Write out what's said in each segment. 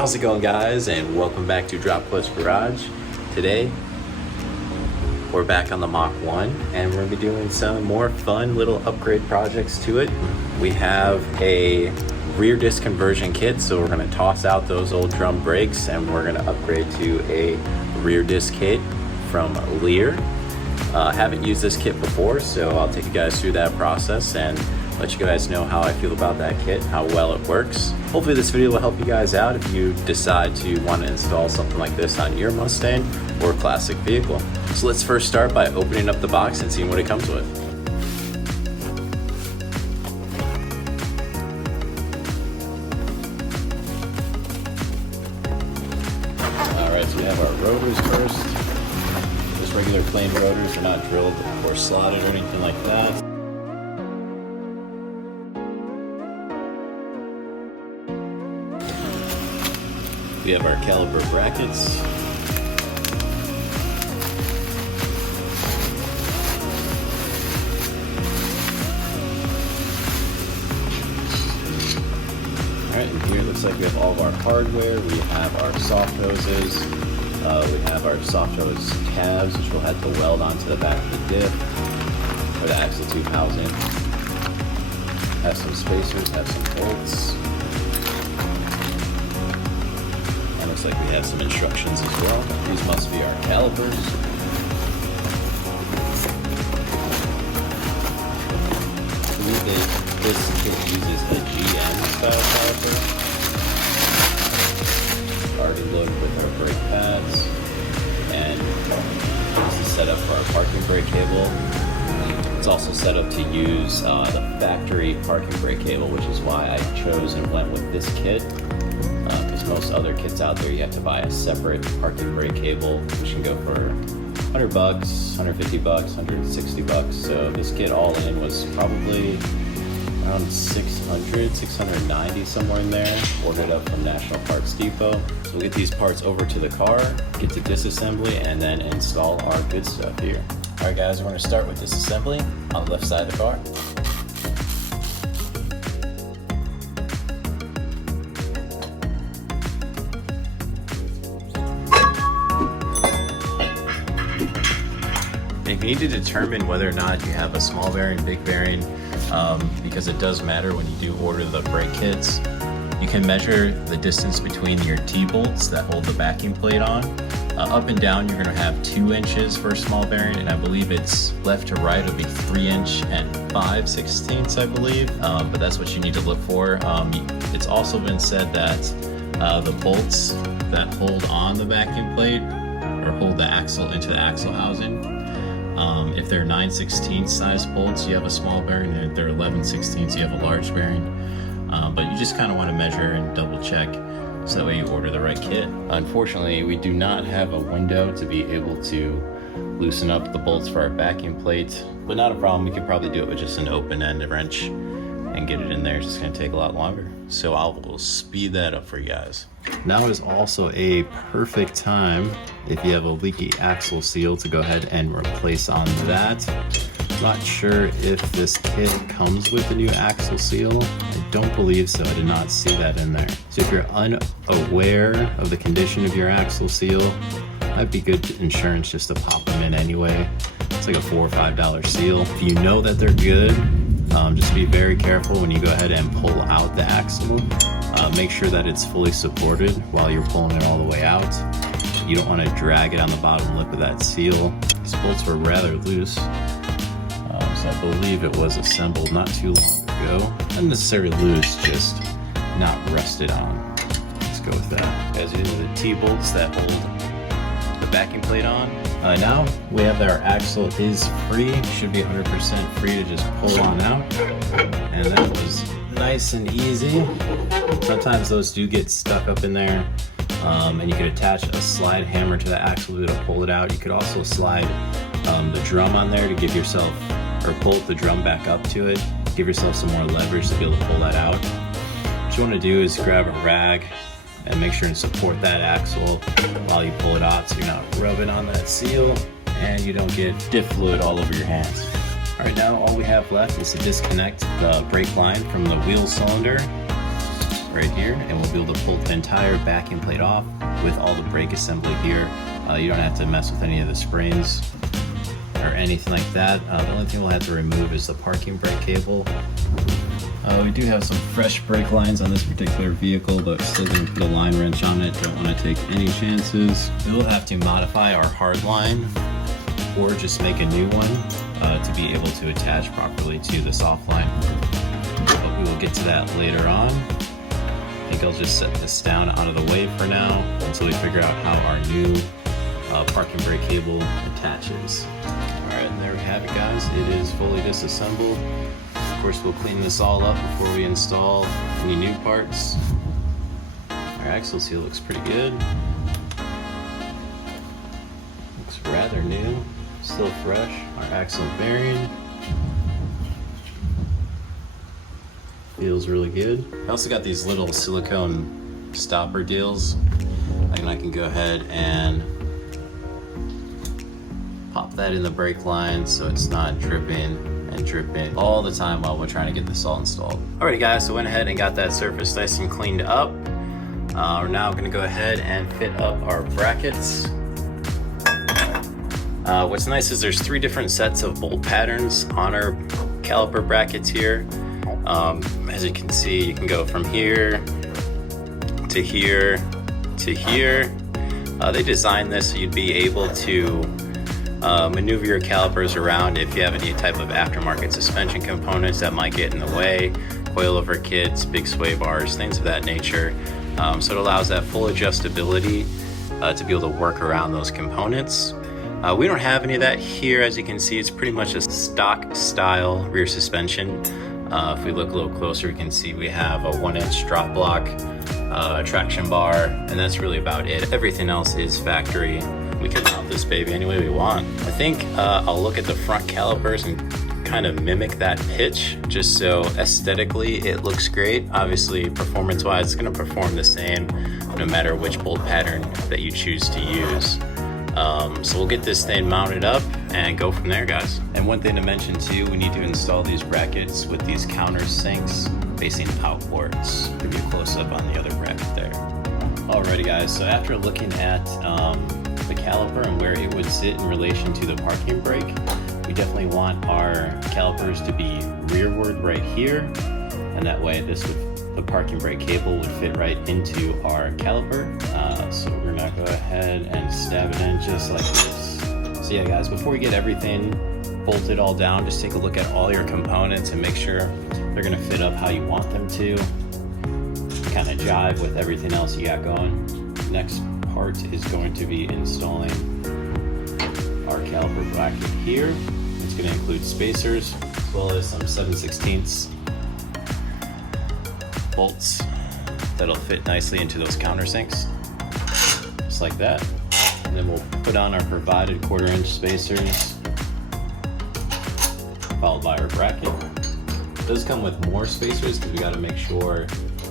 How's it going, guys, and welcome back to Drop Clutch Garage. Today we're back on the Mach 1 and we're going to be doing some more fun little upgrade projects to it. We have a rear disc conversion kit, so we're going to toss out those old drum brakes and we're going to upgrade to a rear disc kit from Lear. Haven't used this kit before, so I'll take you guys through that process and let you guys know how I feel about that kit, how well it works. Hopefully this video will help you guys out if you decide to want to install something like this on your Mustang or classic vehicle. So let's first start by opening up the box and seeing what it comes with. Alright, so we have our rotors first. Just regular plain rotors, they're not drilled or slotted or anything like that. We have our Caliper Brackets. Alright, and here it looks like we have all of our hardware. We have our soft hoses. We have our soft hose tabs, which we'll have to weld onto the back of the diff, or the axle tube housing. Have some spacers, have some bolts. Looks like we have some instructions as well. These must be our calipers. I believe this kit uses a GM style caliper. Already loaded with our brake pads. And this is set up for our parking brake cable. It's also set up to use the factory parking brake cable, which is why I chose and went with this kit. Most other kits out there, you have to buy a separate parking brake cable, which can go for $100, $150, $160. So this kit all in was probably around $600, $690, somewhere in there. Ordered up from National Parts Depot. So we'll get these parts over to the car, get to disassembly, and then install our good stuff here. All right, guys, we're going to start with disassembly on the left side of the car. If you need to determine whether or not you have a small bearing, big bearing, because it does matter when you do order the brake kits, you can measure the distance between your T-bolts that hold the backing plate on. Up and down, you're going to have 2 inches for a small bearing, and I believe it's left to right, it'll be 3 inch and 5/16, I believe, but that's what you need to look for. It's also been said that the bolts that hold on the backing plate or hold the axle into the axle housing, if they're 9/16 size bolts, you have a small bearing, and if they're 11/16, you have a large bearing. But you just kind of want to measure and double check so that way you order the right kit. Unfortunately, we do not have a window to be able to loosen up the bolts for our backing plate, but not a problem. We could probably do it with just an open-end wrench and get it in there. It's just going to take a lot longer. So I will speed that up for you guys. Now is also a perfect time if you have a leaky axle seal to go ahead and replace on that. I'm not sure if this kit comes with a new axle seal. I don't believe so. I did not see that in there. So if you're unaware of the condition of your axle seal, might be good insurance just to pop them in anyway. It's like a $4 or $5 seal. If you know that they're good, just be very careful when you go ahead and pull out the axle. Make sure that it's fully supported while you're pulling it all the way out. You don't want to drag it on the bottom lip of that seal. These bolts were rather loose, so I believe it was assembled not too long ago. Not necessarily loose, just not rusted on. Let's go with that. Guys, these are the T-bolts that hold the backing plate on. Now we have that our axle is free, should be 100% free to just pull on out, and that was nice and easy. Sometimes those do get stuck up in there, and you can attach a slide hammer to the axle to pull it out. You could also slide the drum on there to give yourself, or pull the drum back up to it, give yourself some more leverage to be able to pull that out. What you want to do is grab a rag and make sure and support that axle while you pull it out so you're not rubbing on that seal and you don't get diff fluid all over your hands. All right, now all we have left is to disconnect the brake line from the wheel cylinder. right here, and we'll be able to pull the entire backing plate off with all the brake assembly here. You don't have to mess with any of the springs or anything like that. The only thing we'll have to remove is the parking brake cable. We do have some fresh brake lines on this particular vehicle, but still going to put a line wrench on it. Don't want to take any chances. We will have to modify our hard line or just make a new one to be able to attach properly to the soft line. But we will get to that later on. I think I'll just set this down out of the way for now until we figure out how our new parking brake cable attaches. Alright, and there we have it, guys. It is fully disassembled. Of course, we'll clean this all up before we install any new parts. Our axle seal looks pretty good. Looks rather new, still fresh. Our axle bearing feels really good. I also got these little silicone stopper deals, and I can go ahead and pop that in the brake line so it's not dripping and dripping all the time while we're trying to get this all installed. Alrighty guys, so went ahead and got that surface nice and cleaned up. We're now going to go ahead and fit up our brackets. What's nice is there's 3 different sets of bolt patterns on our caliper brackets here. As you can see, you can go from here to here to here. They designed this so you'd be able to maneuver your calipers around if you have any type of aftermarket suspension components that might get in the way, coilover kits, big sway bars, things of that nature. So it allows that full adjustability to be able to work around those components. We don't have any of that here. As you can see, it's pretty much a stock style rear suspension. If we look a little closer, we can see we have a 1-inch drop block, a traction bar, and that's really about it. Everything else is factory. We can mount this baby any way we want. I think I'll look at the front calipers and kind of mimic that pitch, just so aesthetically it looks great. Obviously, performance-wise, it's gonna perform the same no matter which bolt pattern that you choose to use. So we'll get this thing mounted up and go from there, guys. And one thing to mention too, we need to install these brackets with these countersinks facing outwards. Give you a close-up on the other bracket there. Alrighty guys, so after looking at the caliper and where it would sit in relation to the parking brake, we definitely want our calipers to be rearward right here, and that way the parking brake cable would fit right into our caliper. So we're gonna go ahead and stab it in just like this. So yeah guys, before we get everything bolted all down, just take a look at all your components and make sure they're gonna fit up how you want them to. Kind of jive with everything else you got going. Next part is going to be installing our caliper bracket here. It's going to include spacers as well as some 7/16 bolts that'll fit nicely into those countersinks, just like that. And then we'll put on our provided 1/4-inch spacers, followed by our bracket. It does come with more spacers because we got to make sure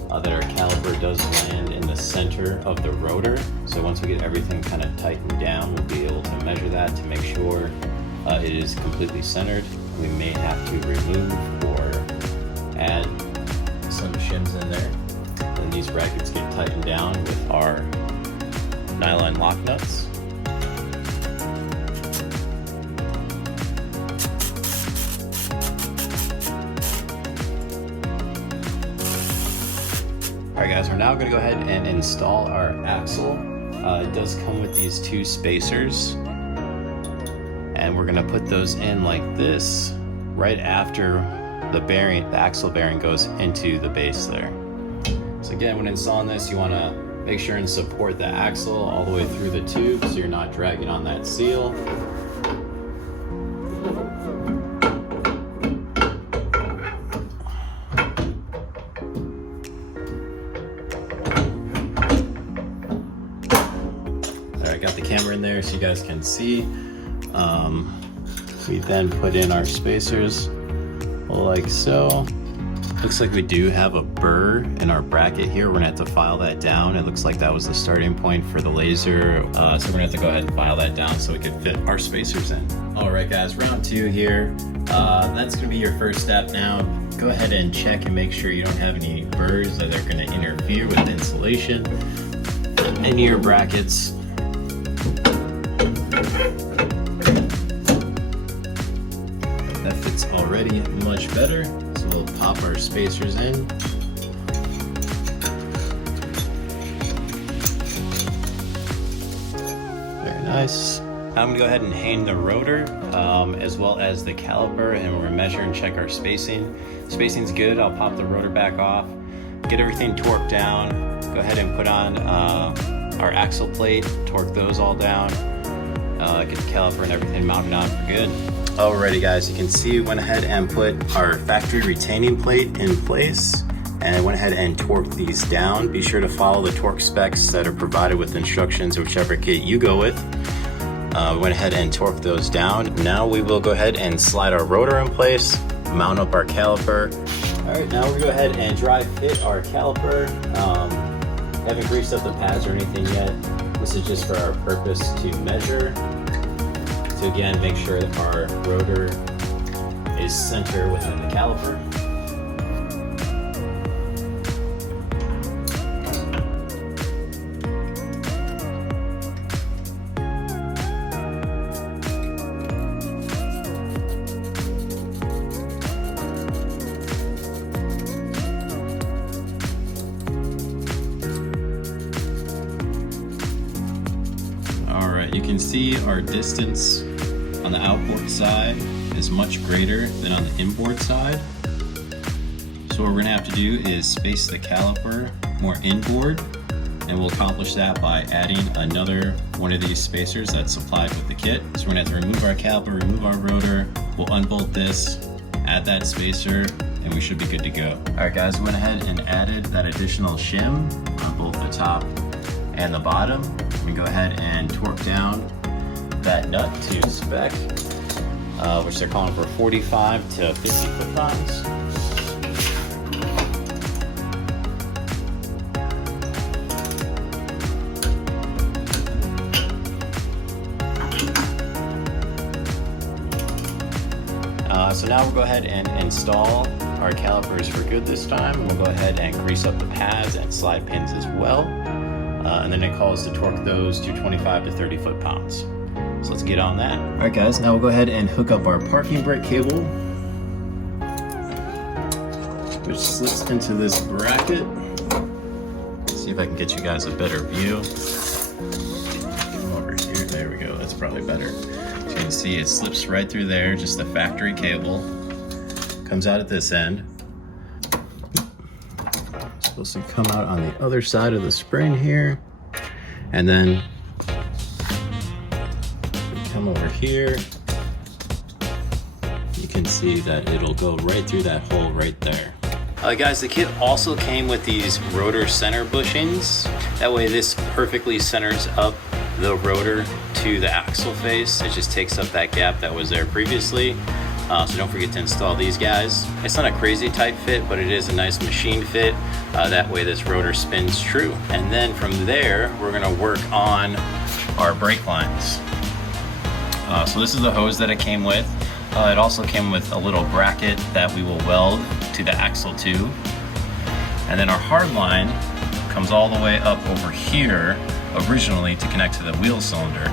that our caliper does land in the center of the rotor. So once we get everything kind of tightened down, we'll be able to measure that to make sure it is completely centered. We may have to remove or add some shims in there. And these brackets get tightened down with our nylon lock nuts. Alright guys, we're now going to go ahead and install our axle. It does come with these 2 spacers, and we're going to put those in like this right after the axle bearing goes into the base there. So again, when installing this, you want to make sure and support the axle all the way through the tube so you're not dragging on that seal. Got the camera in there so you guys can see. We then put in our spacers like so. Looks like we do have a burr in our bracket here. We're gonna have to file that down. It looks like that was the starting point for the laser. So we're gonna have to go ahead and file that down so we can fit our spacers in. All right guys, round 2 here. That's gonna be your first step now. Go ahead and check and make sure you don't have any burrs that are gonna interfere with the insulation in your brackets. That fits already much better. So we'll pop our spacers in. Very nice. I'm gonna go ahead and hang the rotor as well as the caliper, and we're gonna measure and check our spacing. Spacing's good. I'll pop the rotor back off, get everything torqued down, go ahead and put on our axle plate, torque those all down, get the caliper and everything mounted on for good. Alrighty guys, you can see we went ahead and put our factory retaining plate in place and went ahead and torqued these down. Be sure to follow the torque specs that are provided with instructions, whichever kit you go with. We went ahead and torqued those down. Now we will go ahead and slide our rotor in place, mount up our caliper. Alright, now we're gonna go ahead and dry fit our caliper. Haven't greased up the pads or anything yet. This is just for our purpose to measure. To again, make sure that our rotor is center within the caliper. All right, you can see our distance on the outboard side is much greater than on the inboard side. So what we're gonna have to do is space the caliper more inboard, and we'll accomplish that by adding another one of these spacers that's supplied with the kit. So we're gonna have to remove our caliper, remove our rotor, we'll unbolt this, add that spacer, and we should be good to go. All right guys, we went ahead and added that additional shim on both the top and the bottom. We go ahead and torque down that nut to spec, which they're calling for 45 to 50 foot-pounds. So now we'll go ahead and install our calipers for good this time. We'll go ahead and grease up the pads and slide pins as well. And then it calls to torque those to 25 to 30 foot-pounds. So let's get on that. All right guys, now we'll go ahead and hook up our parking brake cable, which slips into this bracket. Let's see if I can get you guys a better view. Come over here, there we go, that's probably better. So you can see it slips right through there, just the factory cable. Comes out at this end. It's supposed to come out on the other side of the spring here. And then come over here, you can see that it'll go right through that hole right there. Guys, the kit also came with these rotor center bushings. That way this perfectly centers up the rotor to the axle face. It just takes up that gap that was there previously. So don't forget to install these guys. It's not a crazy tight fit, but it is a nice machine fit. That way this rotor spins true. And then from there, we're gonna work on our brake lines. So this is the hose that it came with. It also came with a little bracket that we will weld to the axle tube. And then our hard line comes all the way up over here originally to connect to the wheel cylinder.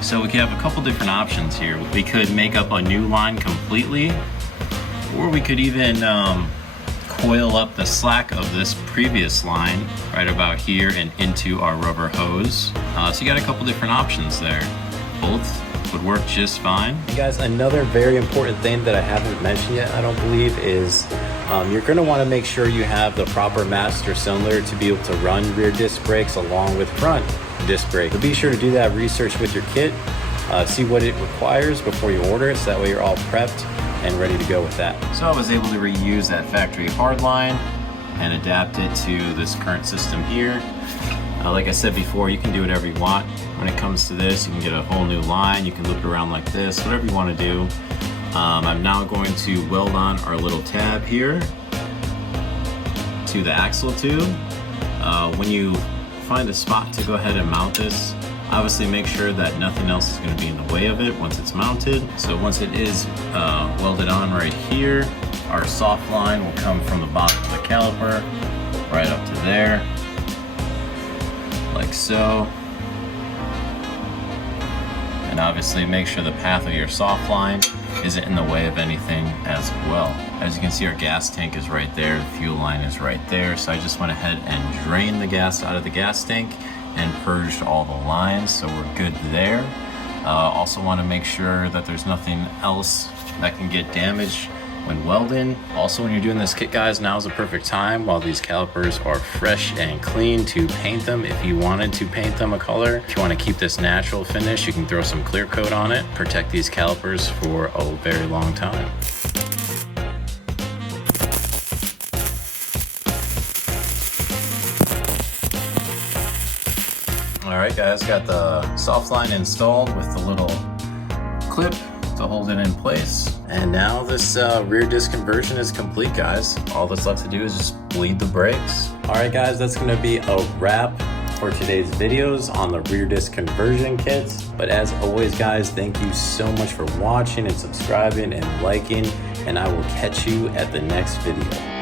So we could have a couple different options here. We could make up a new line completely, or we could even coil up the slack of this previous line right about here and into our rubber hose. So you got a couple different options there. Both would work just fine. You guys, another very important thing that I haven't mentioned yet, I don't believe, is you're gonna wanna make sure you have the proper master cylinder to be able to run rear disc brakes along with front disc brake. So be sure to do that research with your kit, see what it requires before you order it, so that way you're all prepped and ready to go with that. So I was able to reuse that factory hard line and adapt it to this current system here. Like I said before, you can do whatever you want. When it comes to this, you can get a whole new line, you can loop it around like this, whatever you want to do. I'm now going to weld on our little tab here. to the axle tube. When you find a spot to go ahead and mount this, obviously make sure that nothing else is going to be in the way of it once it's mounted. So once it is welded on right here, our soft line will come from the bottom of the caliper right up to there, like so. And obviously make sure the path of your soft line isn't in the way of anything as well. As you can see, our gas tank is right there, the fuel line is right there. So I just went ahead and drained the gas out of the gas tank and purged all the lines, so we're good there. Also want to make sure that there's nothing else that can get damaged when welding. Also, when you're doing this kit, guys, now is the perfect time while these calipers are fresh and clean to paint them. If you wanted to paint them a color, if you want to keep this natural finish, you can throw some clear coat on it, protect these calipers for a very long time. All right, guys, got the soft line installed with the little clip to hold it in place. And now this rear disc conversion is complete, guys. All that's left to do is just bleed the brakes. All right, guys, that's gonna be a wrap for today's videos on the rear disc conversion kits. But as always, guys, thank you so much for watching and subscribing and liking, and I will catch you at the next video.